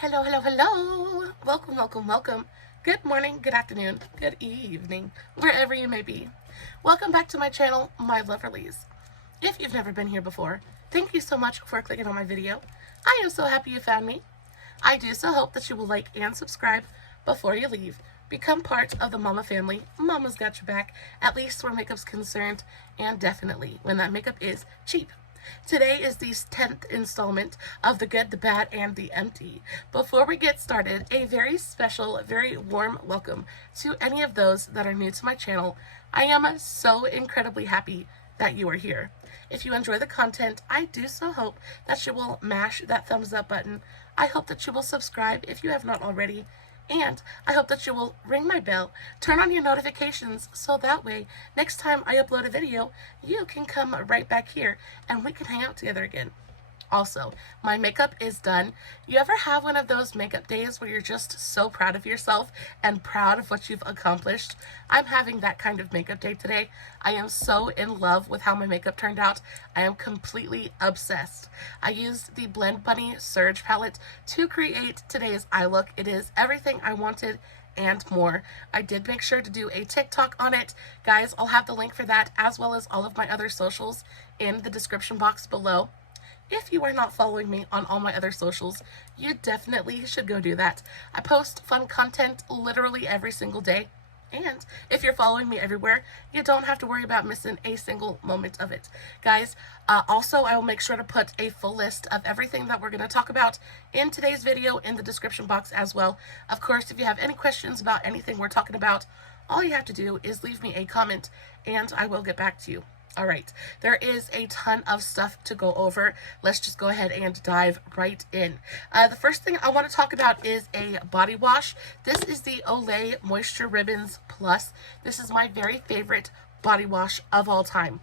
Hello, hello, hello. Welcome, welcome, welcome. Good morning, good afternoon, good evening, wherever you may be. Welcome back to my channel, my Loverlies. If you've never been here before, thank you so much for clicking on my video. I am so happy you found me. I do so hope that you will like and subscribe before you leave. Become part of the mama family. Mama's got your back, at least where makeup's concerned, and definitely when that makeup is cheap. Today is the 10th installment of The Good, the Bad, and the Empty. Before we get started, a very special, very warm welcome to any of those that are new to my channel. I am so incredibly happy that you are here. If you enjoy the content, I do so hope that you will mash that thumbs up button. I hope that you will subscribe if you have not already. And I hope that you will ring my bell, turn on your notifications, so that way, next time I upload a video, you can come right back here and we can hang out together again. Also, my makeup is done. You ever have one of those makeup days where you're just so proud of yourself and proud of what you've accomplished? I'm having that kind of makeup day today. I am so in love with how my makeup turned out. I am completely obsessed. I used the Blend Bunny Surge palette to create today's eye look. It is everything I wanted and more. I did make sure to do a TikTok on it. Guys, I'll have the link for that as well as all of my other socials in the description box below. If you are not following me on all my other socials, you definitely should go do that. I post fun content literally every single day. And if you're following me everywhere, you don't have to worry about missing a single moment of it. Guys, also I will make sure to put a full list of everything that we're going to talk about in today's video in the description box as well. Of course, if you have any questions about anything we're talking about, all you have to do is leave me a comment and I will get back to you. All right, there is a ton of stuff to go over. Let's just go ahead and dive right in. The first thing I want to talk about is a body wash. This is the Olay Moisture Ribbons Plus. This is my very favorite body wash of all time.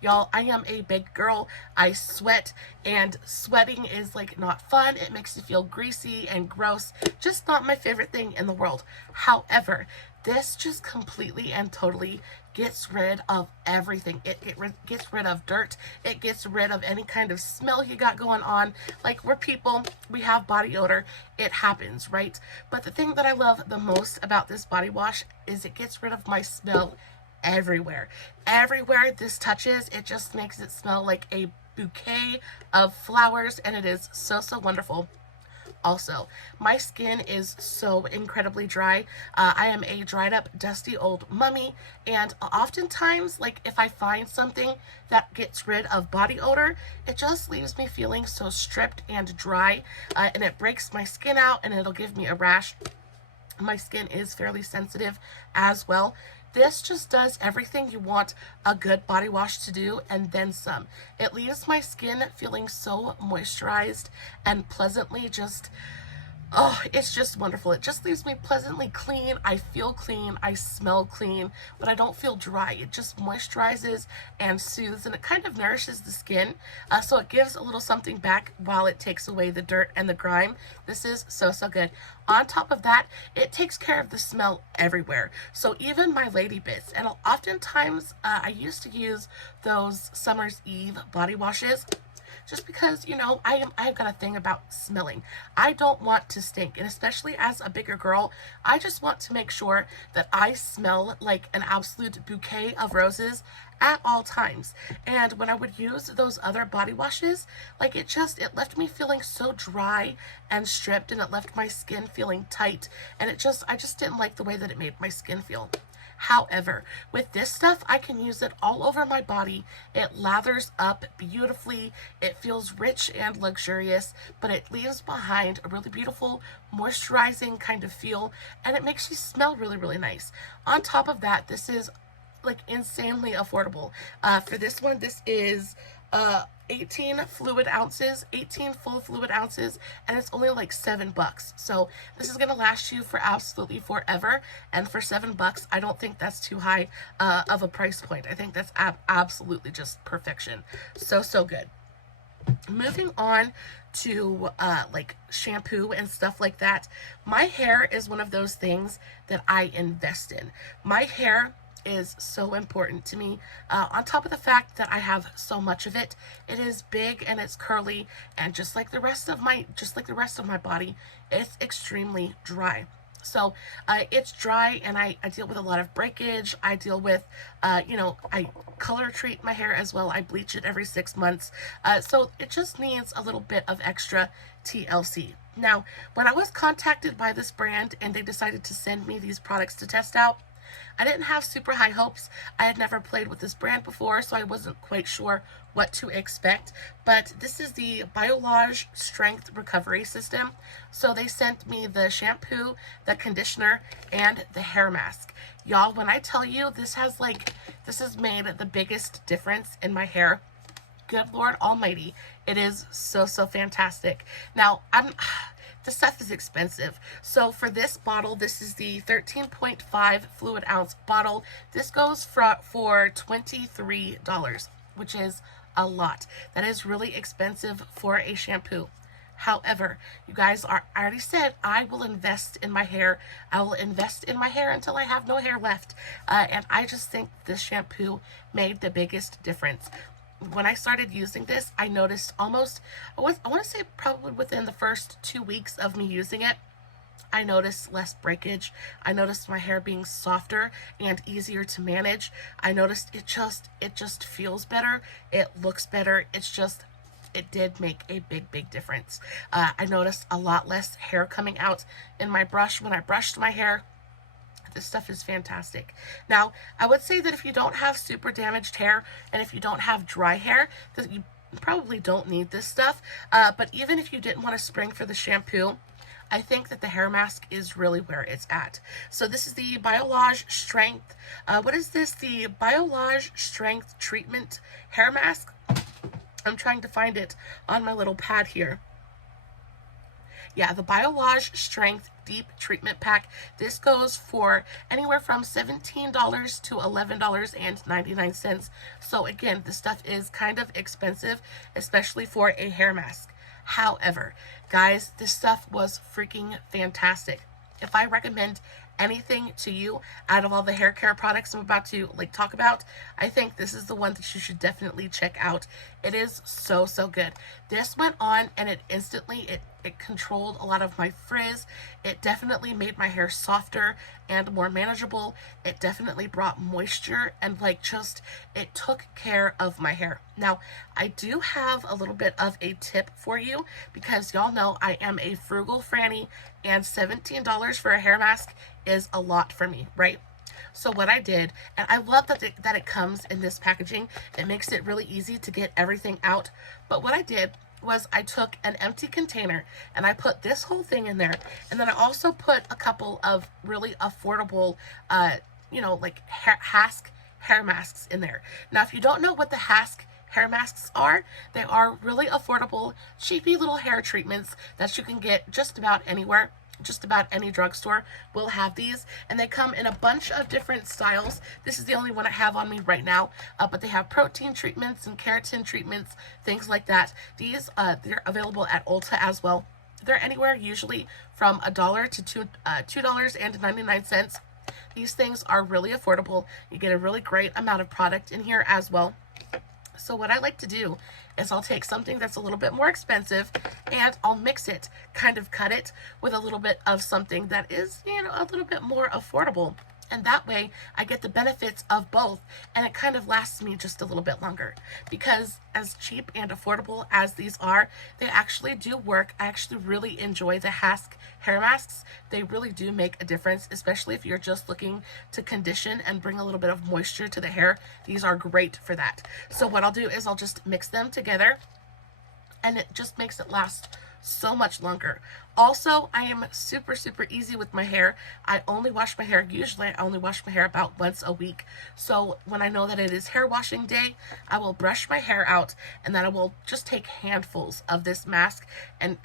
Y'all, I am a big girl. I sweat, and sweating is like not fun. It makes you feel greasy and gross. Just not my favorite thing in the world. However, this just completely and totally gets rid of everything. It gets rid of dirt. It gets rid of any kind of smell you got going on. Like, we're people, we have body odor. It happens, right? But the thing that I love the most about this body wash is it gets rid of my smell everywhere. Everywhere this touches, it just makes it smell like a bouquet of flowers, and it is so, so wonderful. Also, my skin is so incredibly dry. I am a dried up, dusty old mummy, and oftentimes, like, if I find something that gets rid of body odor, it just leaves me feeling so stripped and dry, and it breaks my skin out, and it'll give me a rash. My skin is fairly sensitive as well. This just does everything you want a good body wash to do, and then some. It leaves my skin feeling so moisturized and pleasantly just, oh, it's just wonderful. It just leaves me pleasantly clean. I feel clean. I smell clean, but I don't feel dry. It just moisturizes and soothes, and it kind of nourishes the skin. So it gives a little something back while it takes away the dirt and the grime. This is so, so good. On top of that, it takes care of the smell everywhere. So even my lady bits, and oftentimes I used to use those Summer's Eve body washes, just because, you know, I've got a thing about smelling. I don't want to stink, and especially as a bigger girl, I just want to make sure that I smell like an absolute bouquet of roses at all times. And when I would use those other body washes, like, it left me feeling so dry and stripped, and it left my skin feeling tight, and I just didn't like the way that it made my skin feel. However, with this stuff, I can use it all over my body. It lathers up beautifully. It feels rich and luxurious, but it leaves behind a really beautiful, moisturizing kind of feel, and it makes you smell really, really nice. On top of that, this is like insanely affordable. For this one, this is 18 fluid ounces, 18 full fluid ounces, and it's only like $7. So this is gonna last you for absolutely forever, and for $7, I don't think that's too high of a price point. I think that's absolutely just perfection. So, so good. Moving on to like shampoo and stuff like that, my hair is one of those things that I invest in. My hair is so important to me. On top of the fact that I have so much of it, it is big and it's curly, and just like the rest of my body, it's extremely dry. So it's dry, and I deal with a lot of breakage. I deal with, I color treat my hair as well. I bleach it every 6 months. So it just needs a little bit of extra TLC. Now, when I was contacted by this brand and they decided to send me these products to test out, I didn't have super high hopes. I had never played with this brand before, so I wasn't quite sure what to expect. But this is the Biolage Strength Recovery System. So they sent me the shampoo, the conditioner, and the hair mask. Y'all, when I tell you this has made the biggest difference in my hair, good Lord Almighty, it is so fantastic. Now, the stuff is expensive. So for this bottle, this is the 13.5 fluid ounce bottle. This goes for $23, which is a lot. That is really expensive for a shampoo. However, you guys, I already said I will invest in my hair. I will invest in my hair until I have no hair left. And I just think this shampoo made the biggest difference. When I started using this, I noticed I want to say probably within the first 2 weeks of me using it, I noticed less breakage. I noticed my hair being softer and easier to manage. I noticed it just feels better. It looks better. It did make a big difference. I noticed a lot less hair coming out in my brush when I brushed my hair. This stuff is fantastic. Now, I would say that if you don't have super damaged hair and if you don't have dry hair, that you probably don't need this stuff. But even if you didn't want to spring for the shampoo, I think that the hair mask is really where it's at. So this is the Biolage Strength. What is this? The Biolage Strength Treatment Hair Mask. I'm trying to find it on my little pad here. Yeah, the Biolage Strength Deep Treatment Pack. This goes for anywhere from $17 to $11.99. So again, this stuff is kind of expensive, especially for a hair mask. However, guys, this stuff was freaking fantastic. If I recommend anything to you out of all the hair care products I'm about to talk about, I think this is the one that you should definitely check out. It is so good. This went on and it instantly it controlled a lot of my frizz. It definitely made my hair softer and more manageable. It definitely brought moisture and it took care of my hair. Now, I do have a little bit of a tip for you because y'all know I am a frugal franny and $17 for a hair mask is a lot for me, right? So what I did, and I love that it comes in this packaging. It makes it really easy to get everything out. But what I did was I took an empty container and I put this whole thing in there. And then I also put a couple of really affordable, HASK hair masks in there. Now, if you don't know what the HASK hair masks are, they are really affordable, cheapy little hair treatments that you can get just about anywhere. Just about any drugstore will have these, and they come in a bunch of different styles. This is the only one I have on me right now, but they have protein treatments and keratin treatments, things like that. These they're available at Ulta as well. They're anywhere usually from $1 to $2.99. These things are really affordable. You get a really great amount of product in here as well. So what I like to do is I'll take something that's a little bit more expensive and I'll mix it, kind of cut it with a little bit of something that is, a little bit more affordable. And that way I get the benefits of both, and it kind of lasts me just a little bit longer. Because as cheap and affordable as these are, they actually do work. I actually really enjoy the HASK hair masks. They really do make a difference, especially if you're just looking to condition and bring a little bit of moisture to the hair. These are great for that. So what I'll do is I'll just mix them together, and it just makes it last so much longer. Also, I am super easy with my hair. I only wash my hair about once a week. So when I know that it is hair washing day, I will brush my hair out, and then I will just take handfuls of this mask and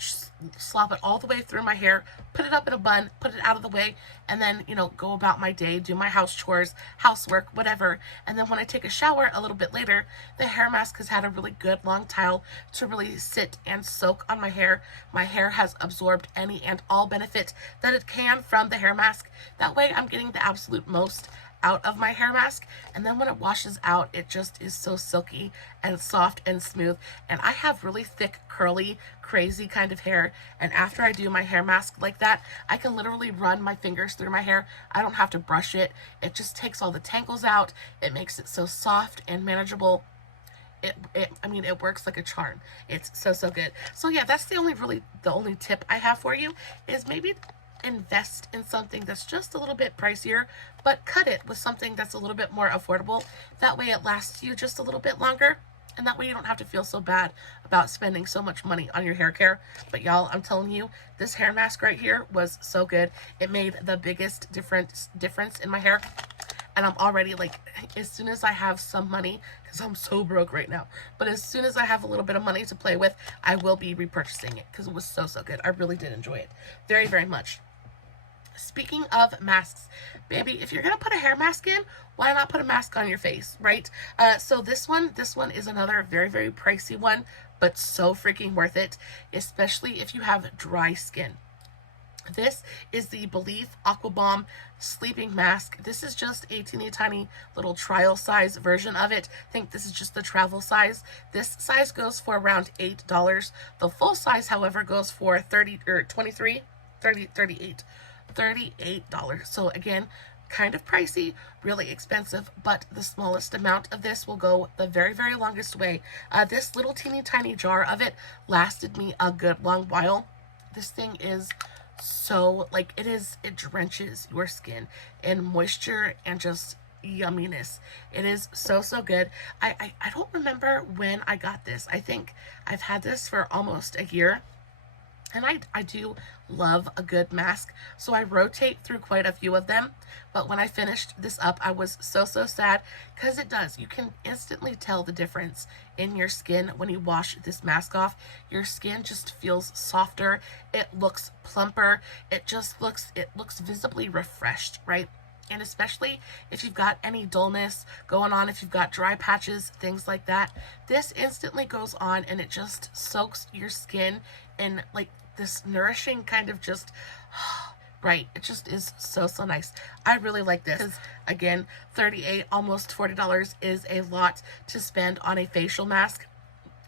slop it all the way through my hair, put it up in a bun, put it out of the way, and then, go about my day, do my house chores, housework, whatever. And then when I take a shower a little bit later, the hair mask has had a really good long towel to really sit and soak on my hair. My hair has absorbed any and all benefit that it can from the hair mask. That way I'm getting the absolute most out of my hair mask, and then when it washes out, it just is so silky and soft and smooth. And I have really thick, curly, crazy kind of hair, and after I do my hair mask like that, I can literally run my fingers through my hair. I don't have to brush it. It just takes all the tangles out. It makes it so soft and manageable. I mean, it works like a charm. It's so good. So yeah, that's the only tip I have for you, is maybe invest in something that's just a little bit pricier, but cut it with something that's a little bit more affordable. That way it lasts you just a little bit longer, and that way you don't have to feel so bad about spending so much money on your hair care. But y'all, I'm telling you, this hair mask right here was so good. It made the biggest difference in my hair. And I'm already like, as soon as I have some money, because I'm so broke right now, but as soon as I have a little bit of money to play with, I will be repurchasing it, because it was so good. I really did enjoy it very much. Speaking of masks, baby, if you're gonna put a hair mask in, why not put a mask on your face, right? So this one is another very pricey one, but so freaking worth it, especially if you have dry skin. This is the Believe Aqua Balm Sleeping Mask. This is just a teeny tiny little trial size version of it. I think this is just the travel size. This size goes for around $8. The full size, however, goes for $38. So again, kind of pricey, really expensive, but the smallest amount of this will go the very longest way. This little teeny tiny jar of it lasted me a good long while. This thing is so, like, it drenches your skin in moisture and just yumminess. It is so good. I don't remember when I got this. I think I've had this for almost a year, and I do love a good mask, so I rotate through quite a few of them. But when I finished this up, I was so sad, because it does, you can instantly tell the difference in your skin when you wash this mask off. Your skin just feels softer, it looks plumper, it looks visibly refreshed, right? And especially if you've got any dullness going on, if you've got dry patches, things like that, this instantly goes on and it just soaks your skin in like this nourishing kind of just, right, it just is so nice. I really like this. Again, $38, almost $40 is a lot to spend on a facial mask.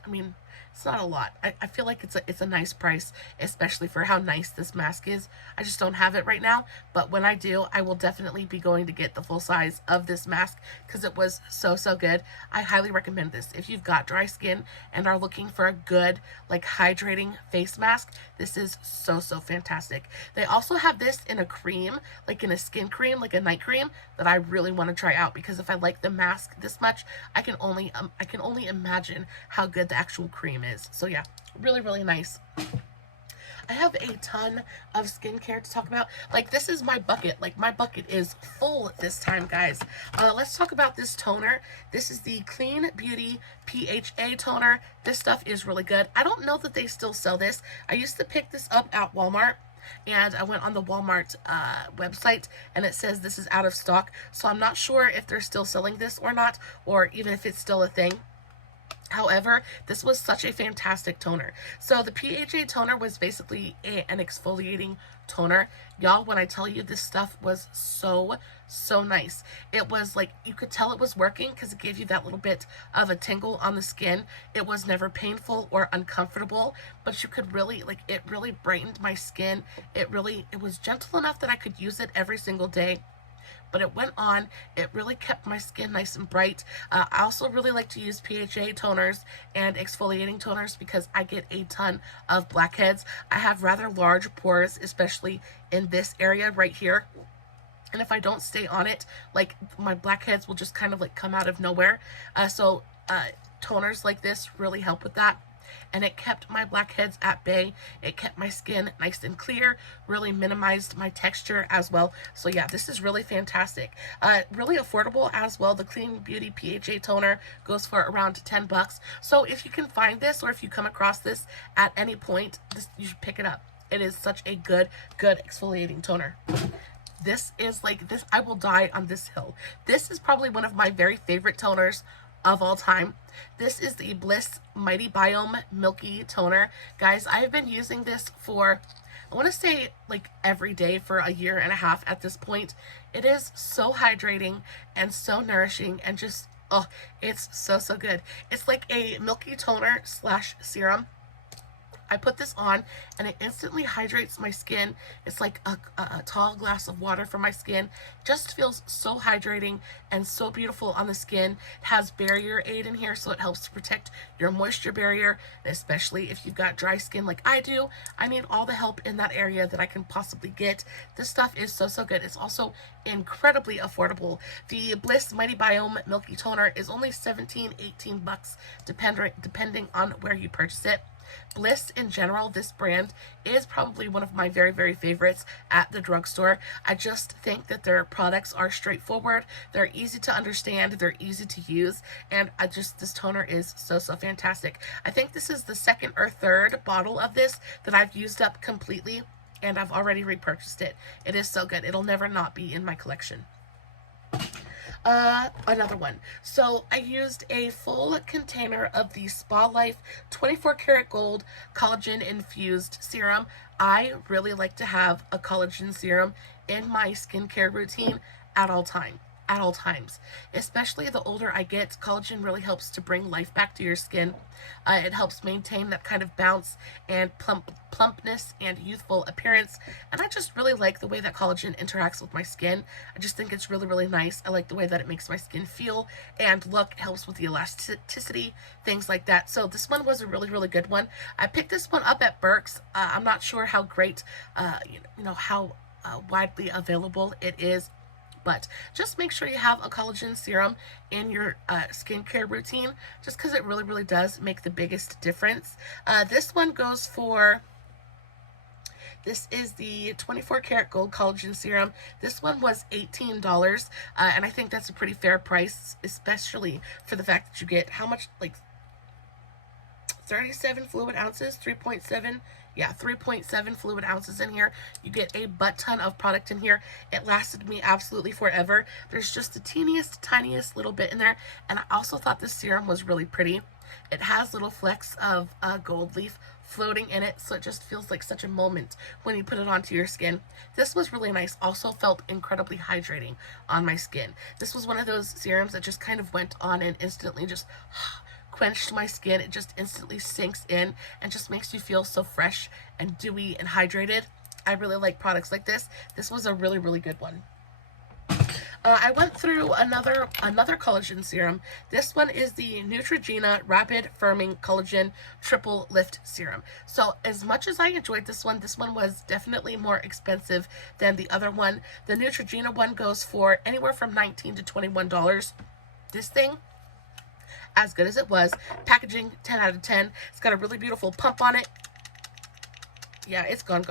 I mean, it's not a lot. I feel like it's a nice price, especially for how nice this mask is. I just don't have it right now, but when I do, I will definitely be going to get the full size of this mask, because it was so good. I highly recommend this. If you've got dry skin and are looking for a good, like, hydrating face mask, this is so fantastic. They also have this in a cream, like in a skin cream, like a night cream, that I really want to try out, because if I like the mask this much, I can only imagine how good the actual cream is. So yeah, really nice. I have a ton of skincare to talk about. Like, this is my bucket. Like, my bucket is full this time, guys. Let's talk about this toner. This is the Clean Beauty PHA toner. This stuff is really good. I don't know that they still sell this. I used to pick this up at Walmart, and I went on the Walmart website, and it says this is out of stock. So I'm not sure if they're still selling this or not, or even if it's still a thing. However, this was such a fantastic toner. So the PHA toner was basically an exfoliating toner. Y'all, when I tell you, this stuff was so nice. It was like, you could tell it was working because it gave you that little bit of a tingle on the skin. It was never painful or uncomfortable, but you could really, like, it really brightened my skin. It was gentle enough that I could use it every single day. But it went on, it really kept my skin nice and bright. I also really like to use PHA toners and exfoliating toners because I get a ton of blackheads. I have rather large pores, especially in this area right here. And if I don't stay on it, like, my blackheads will just kind of like come out of nowhere. So toners like this really help with that. And it kept my blackheads at bay. It kept my skin nice and clear, really minimized my texture as well. So yeah, this is really fantastic. Really affordable as well. The Clean Beauty PHA toner goes for around 10 bucks. So if you can find this, or if you come across this at any point, you should pick it up. It is such a good exfoliating toner. This is like, this, I will die on this hill. This is probably one of my very favorite toners of all time. This is the Bliss Mighty Biome Milky Toner. Guys, I've been using this for I want to say like every day for a year and a half at this point. It is so hydrating and so nourishing and just, oh, it's so, so good. It's like a milky toner slash serum. I put this on and it instantly hydrates my skin. It's like a tall glass of water for my skin. It just feels so hydrating and so beautiful on the skin. It has barrier aid in here, so it helps to protect your moisture barrier, especially if you've got dry skin like I do. I need all the help in that area that I can possibly get. This stuff is so, so good. It's also incredibly affordable. The Bliss Mighty Biome Milky Toner is only $17-18 depending on where you purchase it. Bliss in general, this brand is probably one of my very, very favorites at the drugstore. I just think that their products are straightforward, they're easy to understand, they're easy to use, and this toner is so, so fantastic. I think this is the second or third bottle of this that I've used up completely, and I've already repurchased it. It is so good. It'll never not be in my collection. Another one. So I used a full container of the SpaLife 24 karat gold collagen infused serum. I really like to have a collagen serum in my skincare routine at all times. Especially the older I get, collagen really helps to bring life back to your skin. It helps maintain that kind of bounce and plumpness and youthful appearance. And I just really like the way that collagen interacts with my skin. I just think it's really, really nice. I like the way that it makes my skin feel and look. It helps with the elasticity, things like that. So this one was a really, really good one. I picked this one up at Burke's. I'm not sure how great, how widely available it is, but just make sure you have a collagen serum in your skincare routine, just because it really, really does make the biggest difference. This one goes for, this is the 24 karat gold collagen serum. This one was $18, and I think that's a pretty fair price, especially for the fact that you get how much, like 37 fluid ounces, 3.7 fluid ounces in here. You get a butt ton of product in here. It lasted me absolutely forever. There's just the teeniest, tiniest little bit in there, and I also thought this serum was really pretty. It has little flecks of gold leaf floating in it, so it just feels like such a moment when you put it onto your skin. This was really nice. Also felt incredibly hydrating on my skin. This was one of those serums that just kind of went on and instantly just quenched my skin. It just instantly sinks in and just makes you feel so fresh and dewy and hydrated. I really like products like this. This was a really, really good one. I went through another collagen serum. This one is the Neutrogena Rapid Firming Collagen Triple Lift Serum. So as much as I enjoyed this one was definitely more expensive than the other one. The Neutrogena one goes for anywhere from $19 to $21. This thing, as good as it was, packaging 10 out of 10. It's got a really beautiful pump on it. Yeah, it's gone.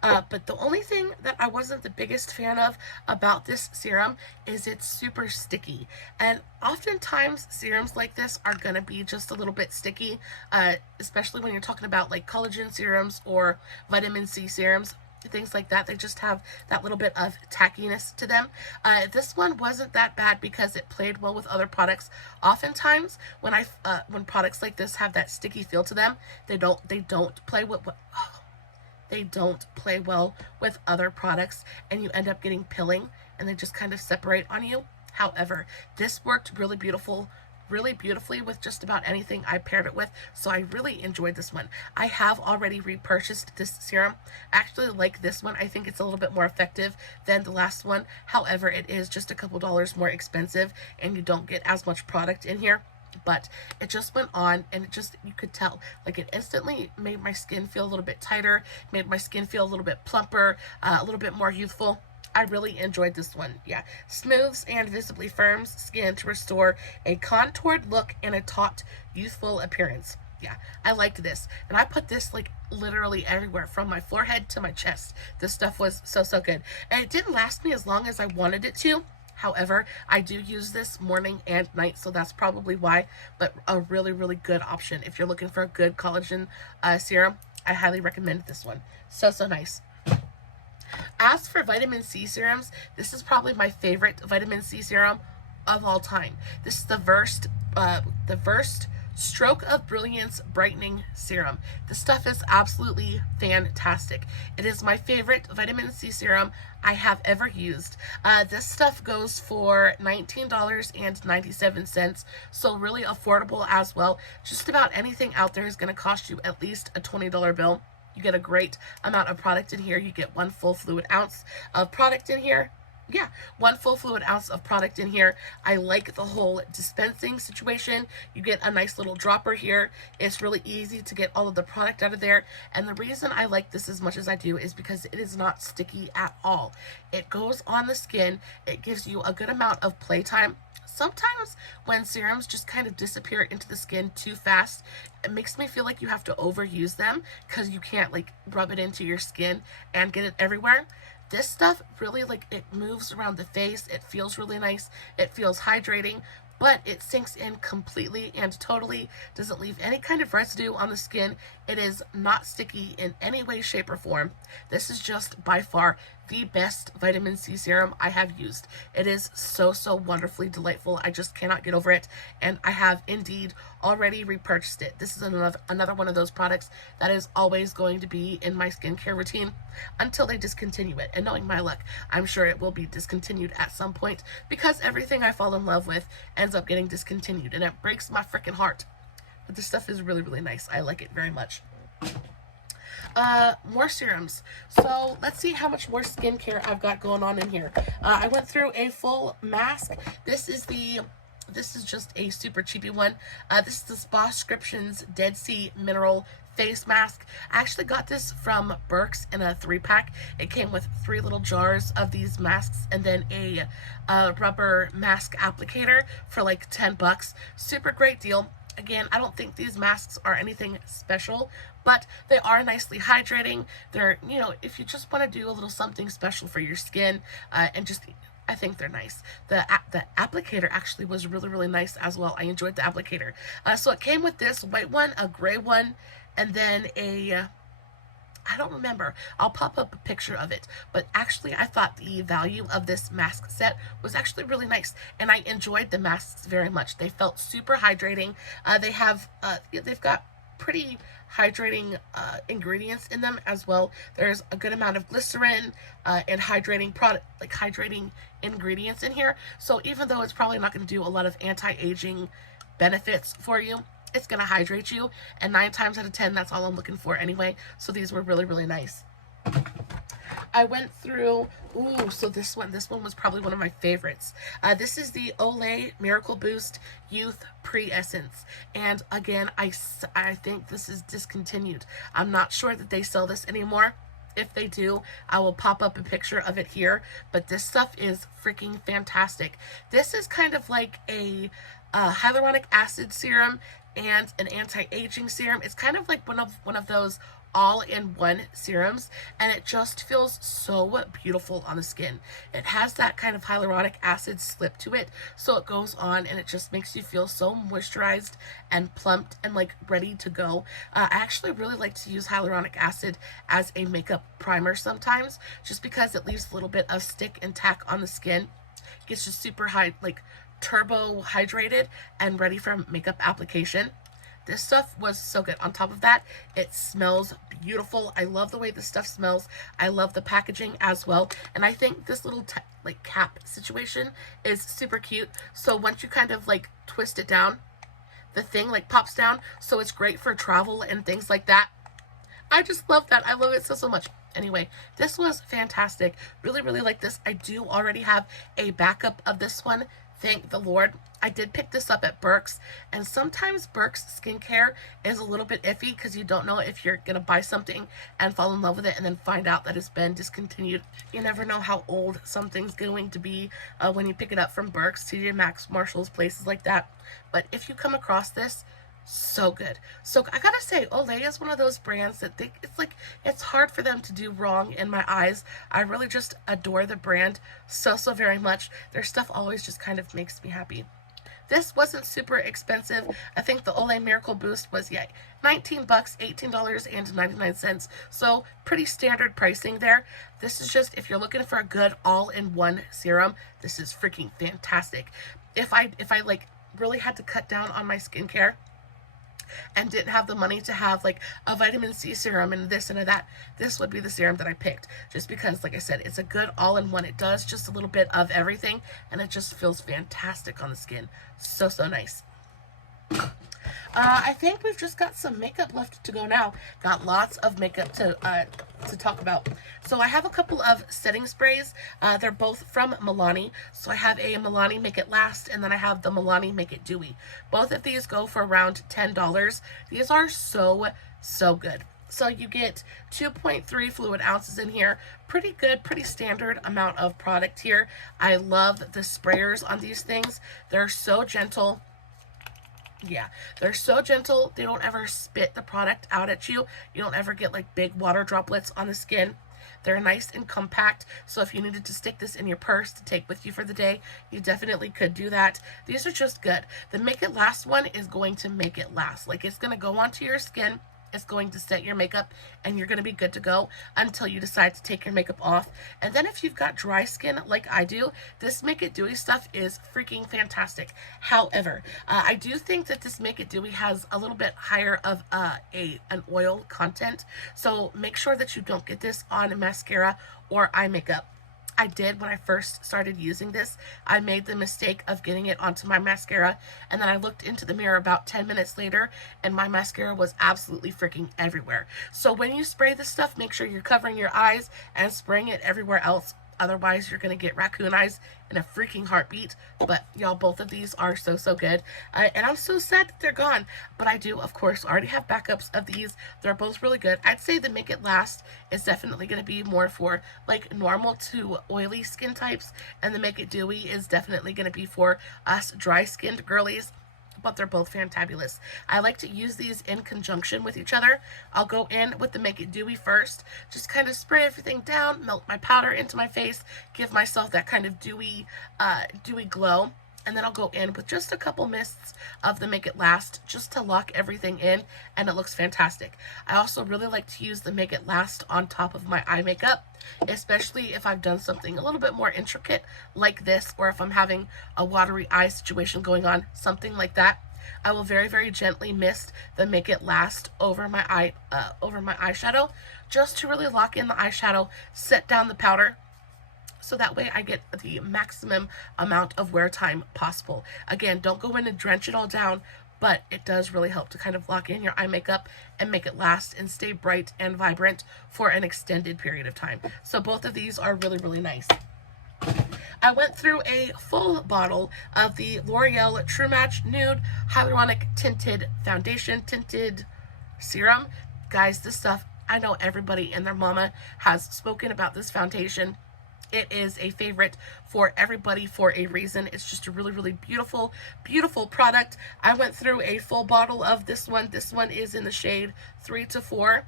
But the only thing that I wasn't the biggest fan of about this serum is it's super sticky. And oftentimes serums like this are gonna be just a little bit sticky, especially when you're talking about like collagen serums or vitamin C serums, things like that. They just have that little bit of tackiness to them. This one wasn't that bad because it played well with other products. Oftentimes when products like this have that sticky feel to them, they don't play well with other products, and you end up getting pilling and they just kind of separate on you. However, this worked really beautifully with just about anything I paired it with, so I really enjoyed this one. I have already repurchased this serum. I actually like this one. I think it's a little bit more effective than the last one. However, it is just a couple dollars more expensive and you don't get as much product in here. But it just went on, and you could tell, like, it instantly made my skin feel a little bit tighter, made my skin feel a little bit plumper, a little bit more youthful. I really enjoyed this one. Yeah, smooths and visibly firms skin to restore a contoured look and a taut, youthful appearance. Yeah, I liked this, and I put this like literally everywhere from my forehead to my chest. This stuff was so good, and it didn't last me as long as I wanted it to. However, I do use this morning and night, so that's probably why, but a really good option. If you're looking for a good collagen serum, I highly recommend this one. So nice. As for vitamin C serums, this is probably my favorite vitamin C serum of all time. This is the Versed Stroke of Brilliance Brightening Serum. This stuff is absolutely fantastic. It is my favorite vitamin C serum I have ever used. This stuff goes for $19.97, so really affordable as well. Just about anything out there is going to cost you at least a $20 bill. You get a great amount of product in here. You get 1 full fluid ounce of product in here. Yeah, 1 full fluid ounce of product in here. I like the whole dispensing situation. You get a nice little dropper here. It's really easy to get all of the product out of there. And the reason I like this as much as I do is because it is not sticky at all. It goes on the skin. It gives you a good amount of playtime. Sometimes when serums just kind of disappear into the skin too fast, it makes me feel like you have to overuse them because you can't like rub it into your skin and get it everywhere. This stuff really, like, it moves around the face. It feels really nice. It feels hydrating, but it sinks in completely and totally. Doesn't leave any kind of residue on the skin. It is not sticky in any way, shape, or form. This is just by far the best vitamin C serum I have used. It is so, so wonderfully delightful. I just cannot get over it, and I have indeed already repurchased it. This is another one of those products that is always going to be in my skincare routine until they discontinue it. And knowing my luck, I'm sure it will be discontinued at some point because everything I fall in love with ends up getting discontinued, and it breaks my freaking heart. But this stuff is really, really nice. I like it very much. More serums. So let's see how much more skincare I've got going on in here. I went through a full mask. This is just a super cheapy one. This is the SpaScriptions Dead Sea Mineral Face Mask. I actually got this from Burke's in a 3-pack. It came with 3 little jars of these masks and then a rubber mask applicator for like $10. Super great deal. Again, I don't think these masks are anything special, but they are nicely hydrating. They're, you know, if you just want to do a little something special for your skin, and just, I think they're nice. The applicator actually was really, really nice as well. I enjoyed the applicator. So it came with this white one, a gray one, and then I don't remember. I'll pop up a picture of it. But actually, I thought the value of this mask set was actually really nice. And I enjoyed the masks very much. They felt super hydrating. They've got pretty hydrating ingredients in them as well. There's a good amount of glycerin and hydrating ingredients in here. So even though it's probably not going to do a lot of anti-aging benefits for you, it's going to hydrate you, and 9 times out of 10, that's all I'm looking for anyway. So these were really, really nice. I went through, so this one was probably one of my favorites. This is the Olay Miracle Boost Youth Pre-Essence. And again, I think this is discontinued. I'm not sure that they sell this anymore. If they do, I will pop up a picture of it here. But this stuff is freaking fantastic. This is kind of like a hyaluronic acid serum and an anti-aging serum. It's kind of like one of those all-in-one serums, and it just feels so beautiful on the skin. It has that kind of hyaluronic acid slip to it, so it goes on and it just makes you feel so moisturized and plumped and like ready to go. I actually really like to use hyaluronic acid as a makeup primer sometimes, just because it leaves a little bit of stick and tack on the skin. It gets you super high, like turbo hydrated and ready for makeup application. This stuff was so good. On top of that, it smells beautiful. I love the way this stuff smells. I love the packaging as well. And I think this little like cap situation is super cute. So once you kind of like twist it down, the thing like pops down. So it's great for travel and things like that. I just love that. I love it so, so much. Anyway, this was fantastic. Really, really like this. I do already have a backup of this one. Thank the Lord. I did pick this up at Burke's, and sometimes Burke's skincare is a little bit iffy because you don't know if you're going to buy something and fall in love with it and then find out that it's been discontinued. You never know how old something's going to be when you pick it up from Burke's, TJ Maxx, Marshall's, places like that. But if you come across this, so good. So I gotta say, Olay is one of those brands that it's hard for them to do wrong in my eyes. I really just adore the brand so, so very much. Their stuff always just kind of makes me happy. This wasn't super expensive. I think the Olay Miracle Boost was, $19, $18.99. So pretty standard pricing there. This is just, if you're looking for a good all-in-one serum, this is freaking fantastic. If I like really had to cut down on my skincare, and didn't have the money to have like a vitamin C serum and this and that, this would be the serum that I picked, just because, like I said, it's a good all-in-one. It does just a little bit of everything, and it just feels fantastic on the skin. So nice. I think we've just got some makeup left to go now. Got lots of makeup to talk about. So I have a couple of setting sprays. They're both from Milani. So I have a Milani Make It Last, and then I have the Milani Make It Dewy. Both of these go for around $10. These are so good. So you get 2.3 fluid ounces in here. Pretty good, pretty standard amount of product here. I love the sprayers on these things. They're so gentle. Yeah, they're so gentle. They don't ever spit the product out at you. You don't ever get like big water droplets on the skin. They're nice and compact, so if you needed to stick this in your purse to take with you for the day, you definitely could do that. These are just good. The Make It Last one is going to make it last. Like, it's going to go onto your skin. It's going to set your makeup, and you're going to be good to go until you decide to take your makeup off. And then if you've got dry skin like I do, this Make It Dewy stuff is freaking fantastic. However, I do think that this Make It Dewy has a little bit higher of an oil content, so make sure that you don't get this on mascara or eye makeup. I did when I first started using this. I made the mistake of getting it onto my mascara, and then I looked into the mirror about 10 minutes later, and my mascara was absolutely freaking everywhere. So when you spray this stuff, make sure you're covering your eyes and spraying it everywhere else. Otherwise, you're going to get raccoon eyes in a freaking heartbeat. But y'all, both of these are so good. And I'm so sad that they're gone. But I do, of course, already have backups of these. They're both really good. I'd say the Make It Last is definitely going to be more for like normal to oily skin types. And the Make It Dewy is definitely going to be for us dry-skinned girlies. But they're both fantabulous. I like to use these in conjunction with each other. I'll go in with the Make It Dewy first, just kind of spray everything down, melt my powder into my face, give myself that kind of dewy glow, and then I'll go in with just a couple mists of the Make It Last just to lock everything in, and it looks fantastic. I also really like to use the Make It Last on top of my eye makeup, especially if I've done something a little bit more intricate like this, or if I'm having a watery eye situation going on, something like that. I will very gently mist the Make It Last over my eyeshadow, just to really lock in the eyeshadow, set down the powder, so that way I get the maximum amount of wear time possible. Again, don't go in and drench it all down, but it does really help to kind of lock in your eye makeup and make it last and stay bright and vibrant for an extended period of time. So both of these are really nice. I went through a full bottle of the L'Oreal True Match Nude Hyaluronic Tinted Foundation Tinted Serum. Guys, this stuff, I know everybody and their mama has spoken about this foundation. It is a favorite for everybody for a reason. It's just a really beautiful product. I went through a full bottle of this one. This one is in the shade 3 to 4.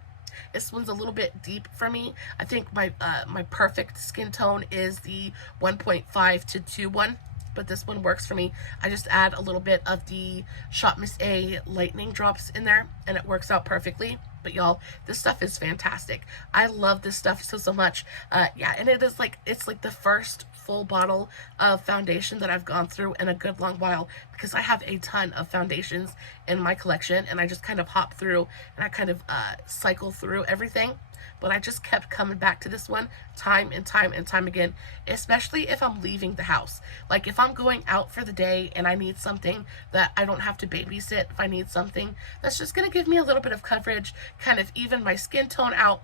This one's a little bit deep for me. I think my perfect skin tone is the 1.5 to 2 one, but this one works for me. I just add a little bit of the Shop Miss A lightning drops in there, and it works out perfectly. But y'all, this stuff is fantastic. I love this stuff so much. Yeah, and it's like the first full bottle of foundation that I've gone through in a good long while, because I have a ton of foundations in my collection, and I just kind of hop through and I kind of cycle through everything. But I just kept coming back to this one time and time again, especially if I'm leaving the house. Like if I'm going out for the day and I need something that I don't have to babysit, if I need something that's just going to give me a little bit of coverage, kind of even my skin tone out,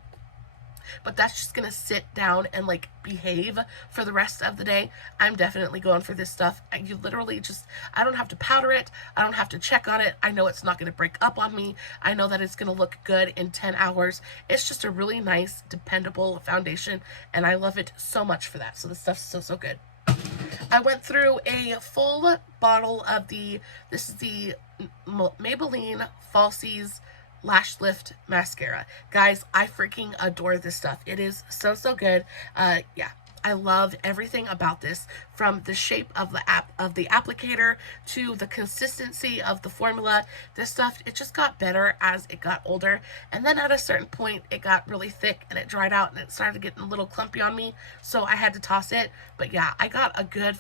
but that's just gonna sit down and like behave for the rest of the day, I'm definitely going for this stuff. You literally just, I don't have to powder it, I don't have to check on it, I know it's not gonna break up on me, I know that it's gonna look good in 10 hours. It's just a really nice, dependable foundation, and I love it so much for that. So this stuff's so good. I went through a full bottle of this is the Maybeline Falsies Lash Lift Mascara. Guys, I freaking adore this stuff. It is so good. Yeah, I love everything about this, from the shape of the applicator to the consistency of the formula. This stuff, it just got better as it got older, and then at a certain point it got really thick and it dried out and it started getting a little clumpy on me, so I had to toss it. But yeah, I got a good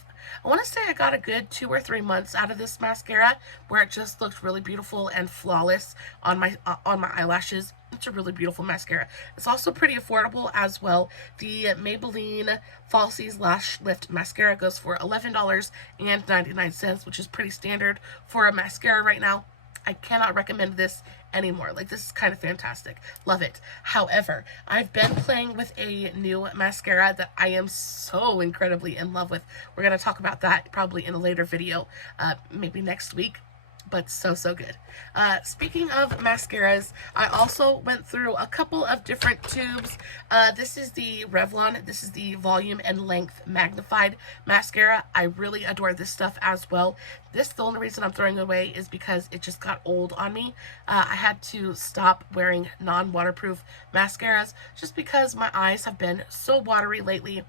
2 or 3 months out of this mascara where it just looked really beautiful and flawless on my eyelashes. It's a really beautiful mascara. It's also pretty affordable as well. The Maybeline Falsies Lash Lift Mascara goes for $11.99, which is pretty standard for a mascara right now. I cannot recommend this anymore. Like, this is kind of fantastic. Love it. However, I've been playing with a new mascara that I am so incredibly in love with. We're going to talk about that probably in a later video, maybe next week. But so good. Speaking of mascaras, I also went through a couple of different tubes. This is the Revlon. This is the Volume and Length Magnified Mascara. I really adore this stuff as well. The only reason I'm throwing it away is because it just got old on me. I had to stop wearing non-waterproof mascaras just because my eyes have been so watery lately.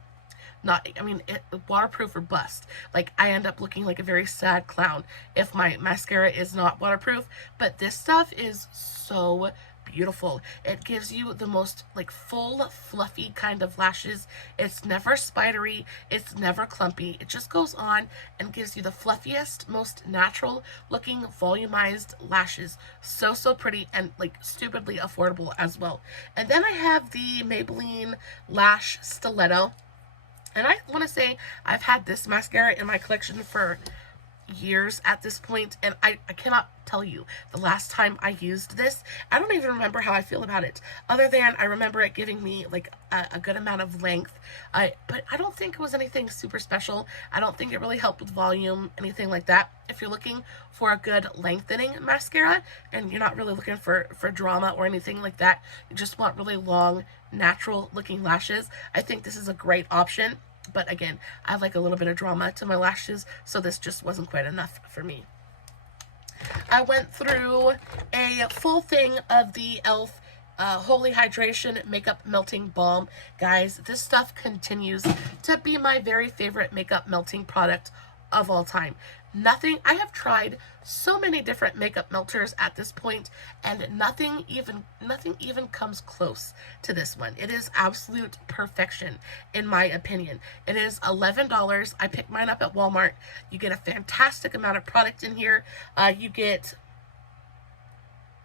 Waterproof or bust. Like, I end up looking like a very sad clown if my mascara is not waterproof. But this stuff is so beautiful. It gives you the most like full, fluffy kind of lashes. It's never spidery. It's never clumpy. It just goes on and gives you the fluffiest, most natural looking volumized lashes. So pretty and like stupidly affordable as well. And then I have the Maybelline Lash Stiletto. And I want to say I've had this mascara in my collection for years at this point, and I cannot tell you the last time I used this. I don't even remember how I feel about it, other than I remember it giving me like a good amount of length, but I don't think it was anything super special. I don't think it really helped with volume, anything like that. If you're looking for a good lengthening mascara and you're not really looking for drama or anything like that, you just want really long, natural looking lashes, I think this is a great option. But again, I like a little bit of drama to my lashes, so this just wasn't quite enough for me. I went through a full thing of the e.l.f. Holy Hydration Makeup Melting Balm. Guys, this stuff continues to be my very favorite makeup melting product of all time. I have tried so many different makeup melters at this point, and nothing even comes close to this one. It is absolute perfection, in my opinion. It is $11. I picked mine up at Walmart. You get a fantastic amount of product in here. You get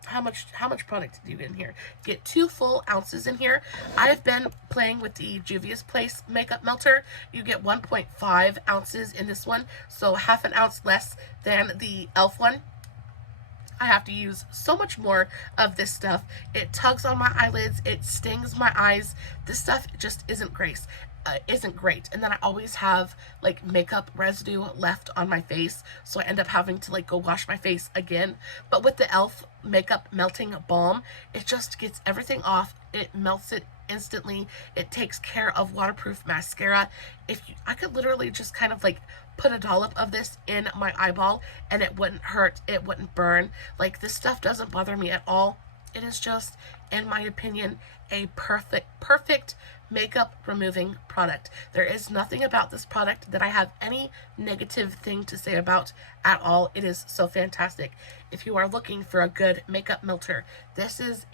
how much product do you get in here? You get 2 full ounces in here. I've been playing with the Juvia's Place makeup melter. You get 1.5 ounces in this one, so half an ounce less than the e.l.f. one. I have to use so much more of this stuff. It tugs on my eyelids. It stings my eyes. This stuff just isn't great. And then I always have like makeup residue left on my face, so I end up having to like go wash my face again. But with the e.l.f. makeup melting balm, it just gets everything off. It melts it instantly. It takes care of waterproof mascara. I could literally just kind of like put a dollop of this in my eyeball and it wouldn't hurt, it wouldn't burn. Like, this stuff doesn't bother me at all. It is just, in my opinion, a perfect makeup removing product. There is nothing about this product that I have any negative thing to say about at all. It is so fantastic. If you are looking for a good makeup melter, this is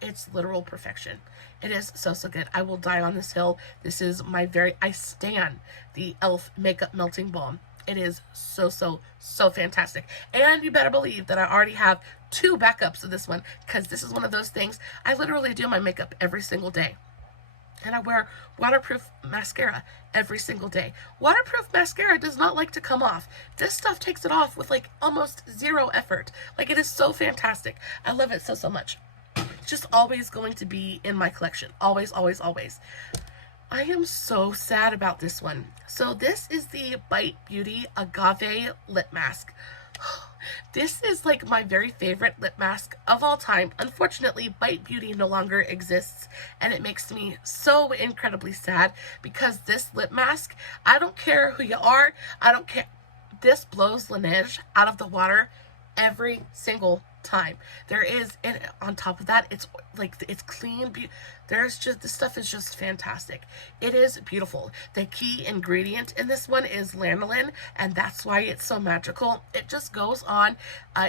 it's literal perfection. It is so good. I will die on this hill. This is I stan the e.l.f. makeup melting balm. It is so fantastic. And you better believe that I already have 2 backups of this one, because this is one of those things. I literally do my makeup every single day. And I wear waterproof mascara every single day. Waterproof mascara does not like to come off. This stuff takes it off with like almost 0 effort. Like, it is so fantastic. I love it so much. It's just always going to be in my collection. Always. I am so sad about this one. So this is the BiteBeauty Agave Lip Mask. This is like my very favorite lip mask of all time. Unfortunately, BiteBeauty no longer exists, and it makes me so incredibly sad, because this lip mask, I don't care who you are, I don't care. This blows Laneige out of the water every single time. There is, and on top of that, it's like, it's clean. There's just, this stuff is just fantastic. It is beautiful. The key ingredient in this one is lanolin, and that's why it's so magical. It just goes on.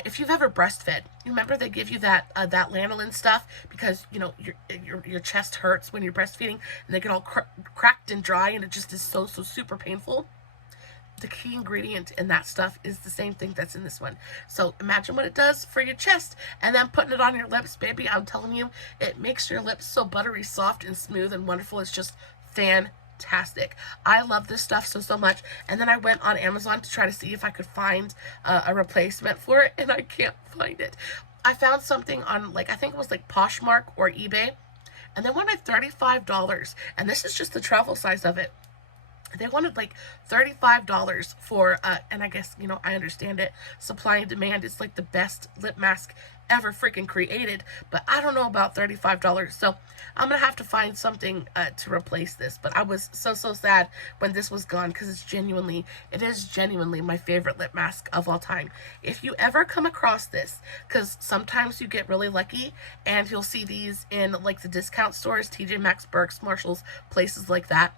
If you've ever breastfed, you remember they give you that that lanolin stuff because, you know, your chest hurts when you're breastfeeding, and they get all cracked and dry, and it just is so super painful. The key ingredient in that stuff is the same thing that's in this one. So imagine what it does for your chest, and then putting it on your lips, baby. I'm telling you, it makes your lips so buttery soft and smooth and wonderful. It's just fantastic. I love this stuff so much. And then I went on Amazon to try to see if I could find a replacement for it, and I can't find it. I found something on, like, I think it was like Poshmark or eBay, and they wanted $35, and this is just the travel size of it. They wanted like $35 for, and I guess, you know, I understand it. Supply and demand is like the best lip mask ever freaking created, but I don't know about $35. So I'm going to have to find something to replace this. But I was so sad when this was gone, because it is genuinely my favorite lip mask of all time. If you ever come across this, because sometimes you get really lucky and you'll see these in like the discount stores, TJ Maxx, Burke's, Marshalls, places like that.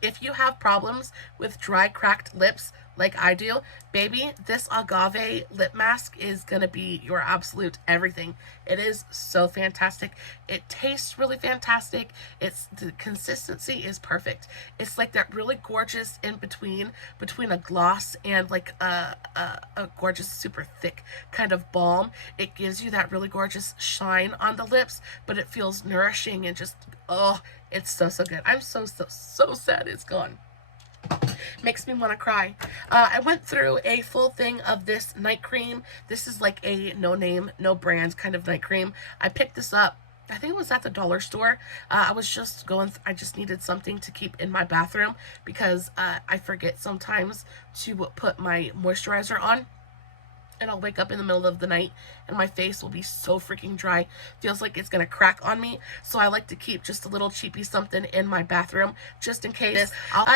If you have problems with dry, cracked lips like I do, baby, this agave lip mask is going to be your absolute everything. It is so fantastic. It tastes really fantastic. The consistency is perfect. It's like that really gorgeous in between a gloss and like a gorgeous, super thick kind of balm. It gives you that really gorgeous shine on the lips, but it feels nourishing and just, oh, it's so good. I'm so sad it's gone. Makes me want to cry. I went through a full thing of this night cream. This is like a no name, no brand kind of night cream. I picked this up, I think it was at the dollar store. I just needed something to keep in my bathroom because I forget sometimes to put my moisturizer on. And I'll wake up in the middle of the night and my face will be so freaking dry. Feels like it's going to crack on me. So I like to keep just a little cheapy something in my bathroom just in case.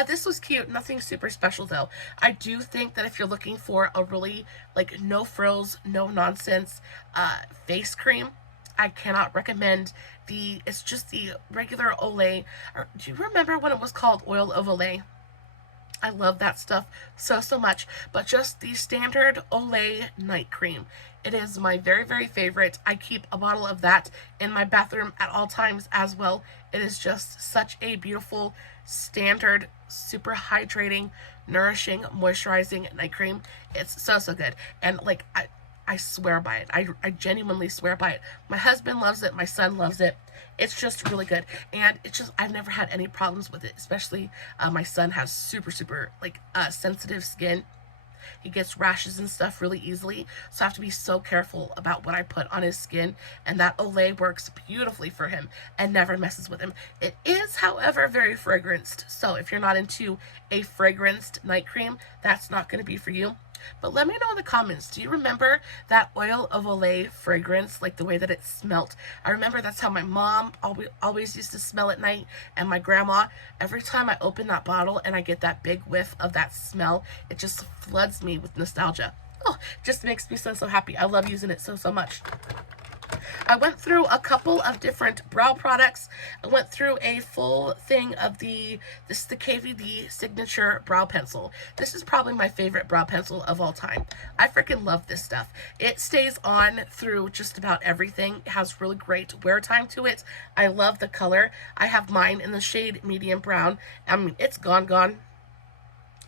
This was cute. Nothing super special though. I do think that if you're looking for a really like no frills, no nonsense face cream, I cannot recommend it's just the regular Olay. Do you remember when it was called Oil of Olay? I love that stuff so much, but just the standard Olay night cream. It is my very favorite. I keep a bottle of that in my bathroom at all times as well. It is just such a beautiful, standard, super hydrating, nourishing, moisturizing night cream. It's so good. And like, I swear by it. I genuinely swear by it. My husband loves it. My son loves it. It's just really good. And it's just, I've never had any problems with it. Especially my son has super like sensitive skin. He gets rashes and stuff really easily. So I have to be so careful about what I put on his skin. And that Olay works beautifully for him and never messes with him. It is, however, very fragranced. So if you're not into a fragranced night cream, that's not going to be for you. But let me know in the comments, do you remember that Oil of Olay fragrance, like the way that it smelt? I remember that's how my mom always used to smell at night, and my grandma. Every time I open that bottle and I get that big whiff of that smell, it just floods me with nostalgia. Oh, just makes me so happy. I love using it so much. I went through a couple of different brow products. I went through a full thing of this is the KVD Signature Brow Pencil. This is probably my favorite brow pencil of all time. I freaking love this stuff. It stays on through just about everything. It has really great wear time to it. I love the color. I have mine in the shade medium brown. I mean, it's gone.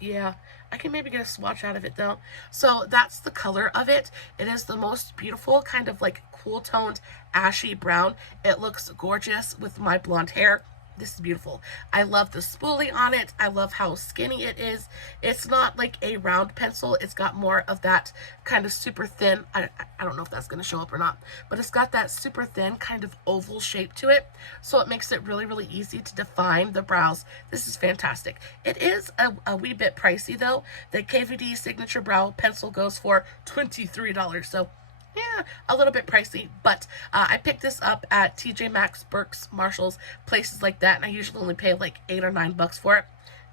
Yeah, I can maybe get a swatch out of it though. So that's the color of it. It is the most beautiful kind of like cool toned ashy brown. It looks gorgeous with my blonde hair. This is beautiful. I love the spoolie on it. I love how skinny it is. It's not like a round pencil. It's got more of that kind of super thin. I don't know if that's going to show up or not, but it's got that super thin kind of oval shape to it. So it makes it really easy to define the brows. This is fantastic. It is a wee bit pricey though. The KVD Signature Brow Pencil goes for $23. So yeah, a little bit pricey, but I picked this up at TJ Maxx, Burke's, Marshalls, places like that, and I usually only pay like $8 or $9 for it.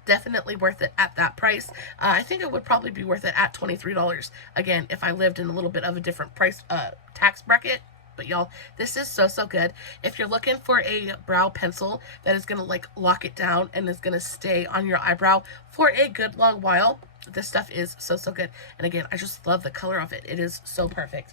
definitely worth it at that price. I think it would probably be worth it at $23, again, if I lived in a little bit of a different price tax bracket. But y'all, this is so, so good. If you're looking for a brow pencil that is going to like lock it down and is going to stay on your eyebrow for a good long while, this stuff is so, so good. And again, I just love the color of it. It is so perfect.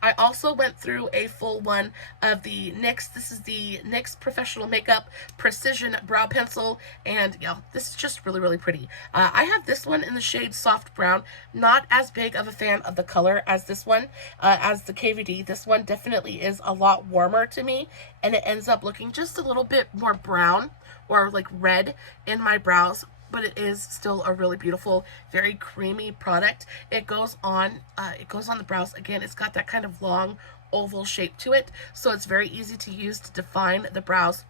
I also went through a full one of the NYX. This is the NYX Professional Makeup Precision Brow Pencil. And yeah, this is just really, really pretty. I have this one in the shade Soft Brown. Not as big of a fan of the color as this one, as the KVD. This one definitely is a lot warmer to me. And it ends up looking just a little bit more brown or like red in my brows. But it is still a really beautiful, very creamy product. It goes on the brows. Again, it's got that kind of long oval shape to it, so it's very easy to use to define the brows.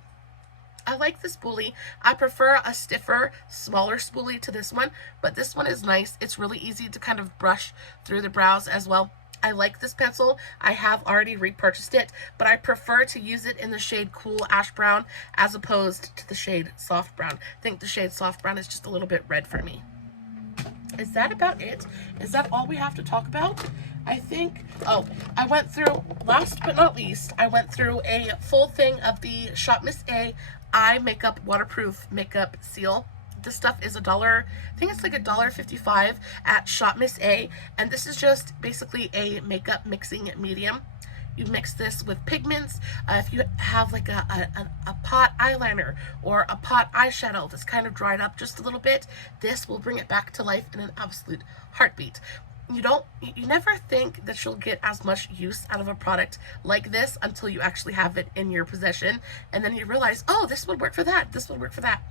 I like the spoolie. I prefer a stiffer, smaller spoolie to this one, but this one is nice. It's really easy to kind of brush through the brows as well. I like this pencil. I have already repurchased it, but I prefer to use it in the shade Cool Ash Brown as opposed to the shade Soft Brown. I think the shade Soft Brown is just a little bit red for me. Is that about it? Is that all we have to talk about? I think, oh, I went through, last but not least, I went through a full thing of the Shop Miss A Eye Makeup Waterproof Makeup Seal. This stuff is $1, I think it's like $1.55 at Shop Miss A, and this is just basically a makeup mixing medium. You mix this with pigments. If you have like a pot eyeliner or a pot eyeshadow that's kind of dried up just a little bit, this will bring it back to life in an absolute heartbeat. You never think that you'll get as much use out of a product like this until you actually have it in your possession, and then you realize, oh, this would work for that, this would work for that.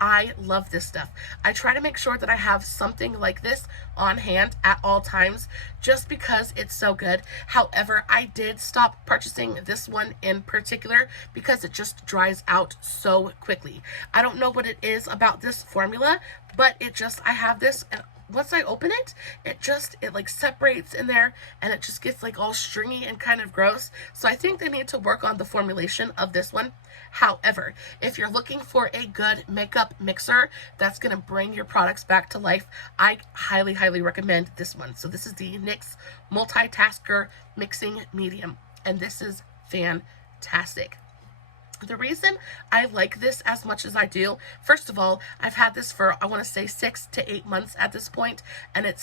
I love this stuff. I try to make sure that I have something like this on hand at all times just because it's so good. However, I did stop purchasing this one in particular because it just dries out so quickly. I don't know what it is about this formula, but I have this, and once I open it, it like separates in there and it just gets like all stringy and kind of gross. So I think they need to work on the formulation of this one. However, if you're looking for a good makeup mixer that's going to bring your products back to life, I highly, highly recommend this one. So this is the NYX Multitasker Mixing Medium, and this is fantastic. The reason I like this as much as I do, first of all, I've had this for, I want to say 6 to 8 months at this point, and it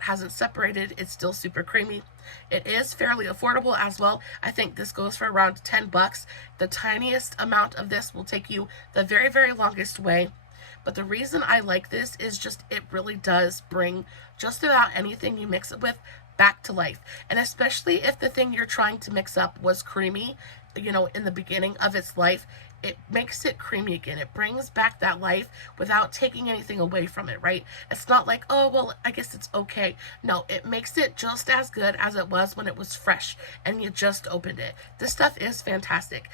hasn't separated. It's still super creamy. It is fairly affordable as well. I think this goes for around $10. The tiniest amount of this will take you the very, very longest way. But the reason I like this is just it really does bring just about anything you mix it with back to life. And especially if the thing you're trying to mix up was creamy, in the beginning of its life, it makes it creamy again. It brings back that life without taking anything away from it, right? It's not like, oh, well, I guess it's okay. No, it makes it just as good as it was when it was fresh and you just opened it. This stuff is fantastic.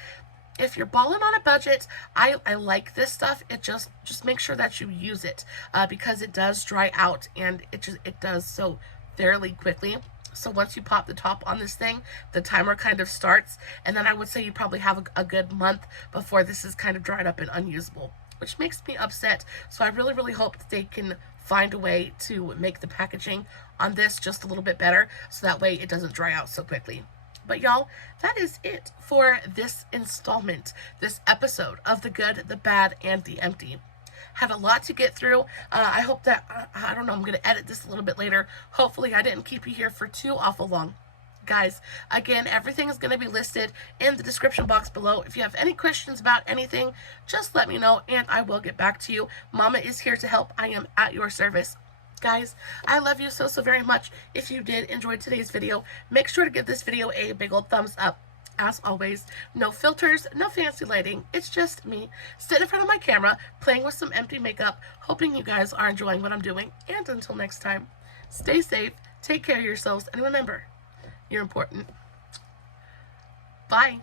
If you're balling on a budget, I like this stuff. It just make sure that you use it because it does dry out, and it does so fairly quickly. So once you pop the top on this thing, the timer kind of starts, and then I would say you probably have a good month before this is kind of dried up and unusable, which makes me upset. So I really, really hope that they can find a way to make the packaging on this just a little bit better, so that way it doesn't dry out so quickly. But y'all, that is it for this installment, this episode of The Good, the Bad, and the Empty. Had a lot to get through. I hope that, I don't know, I'm going to edit this a little bit later. Hopefully I didn't keep you here for too awful long. Guys, again, everything is going to be listed in the description box below. If you have any questions about anything, just let me know and I will get back to you. Mama is here to help. I am at your service. Guys, I love you so, so very much. If you did enjoy today's video, make sure to give this video a big old thumbs up. As always, no filters, no fancy lighting. It's just me sitting in front of my camera, playing with some empty makeup, hoping you guys are enjoying what I'm doing. And until next time, stay safe, take care of yourselves, and remember, you're important. Bye.